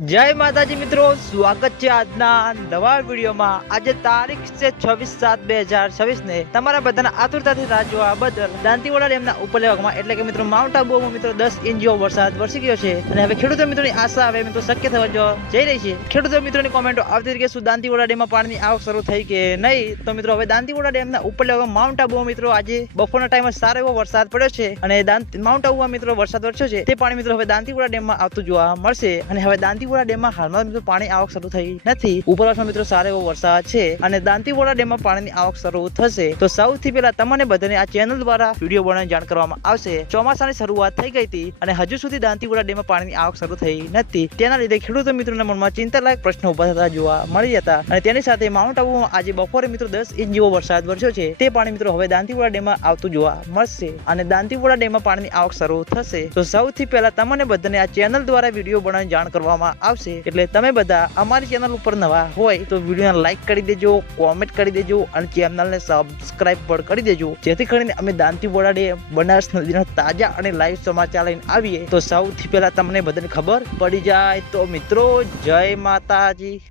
જય માતાજી મિત્રો, સ્વાગત છે આજના નવા વિડીયોમાં। આજે તારીખ છે 26/7/2026 ને તમારા બધાના આતુરતાથી રાહ જોવા બદલ દાંતીવાડા ડેમના ઉપરલેવામાં એટલે કે મિત્રો માઉન્ટ આબુમાં મિત્રો 10 ઇંચ જેવો વરસાદ વરસી ગયો છે અને હવે ખેડૂતો મિત્રોની આશા હવે મિત્રો શક્ય થવા જઈ રહી છે। ખેડૂતો મિત્રોની કોમેન્ટો આવતી રહી કે શું દાંતીવાડા ડેમમાં પાણીની આવક શરૂ થઈ કે નહીં। તો મિત્રો હવે દાંતીવાડા ડેમના ઉપરલેવામાં માઉન્ટ આબુમાં મિત્રો આજે બપોરના ટાઈમે સારો એવો વરસાદ પડ્યો છે અને માઉન્ટ આબુમાં મિત્રો વરસાદ વરસ્યો છે તે પાણી મિત્રો હવે દાંતીવાડા ડેમમાં આવતું જોવા મળશે અને હવે દાંતીવાડા ડેમમાં હાલમાં મિત્રો પાણી આવક શરૂ થઈ નથી। ઉપરવાસમાં મિત્રો સારો એવો વરસાદ છે અને દાંતીવાડા ડેમમાં પાણીની આવક શરૂ થશે। તો સૌથી પહેલા તમને બધાને આ ચેનલ દ્વારા વિડીયો બનાવીને જાણ કરવામાં આવશે। ચોમાસાની શરૂઆત થઈ ગઈ હતી અને હજુ સુધી દાંતીવાડા ડેમમાં પાણીની આવક શરૂ થઈ નથી, તેના લીધે ખેડૂતો મિત્રોના મનમાં ચિંતાલાયક પ્રશ્નો ઉભા થતા જોવા મળી હતા અને તેની સાથે માઉન્ટ આબુમાં આજે બપોરે મિત્રો 10 ઇંચ જેવો વરસાદ વરસ્યો છે તે પાણી મિત્રો હવે દાંતીવાડા ડેમમાં આવતું જોવા મળશે અને દાંતીવાડા ડેમમાં પાણીની આવક શરૂ થશે। તો સૌથી પહેલા તમને બધાને આ ચેનલ દ્વારા વિડીયો બનાવીને જાણ કરવામાં આવશે, એટલે તમે બધા અમારી ચેનલ ઉપર નવા હોય તો વિડીયોને લાઈક કરી દેજો, કોમેન્ટ કરી દેજો અને ચેનલને સબસ્ક્રાઇબ પણ કરી દેજો, જેથી કરીને અમે દાંતીવાડા ડેમ બનાસ નદીના તાજા અને લાઈવ સમાચાર લઈને આવીએ તો સૌથી પહેલા તમને બધાને ખબર પડી જાય। તો મિત્રો જય માતાજી।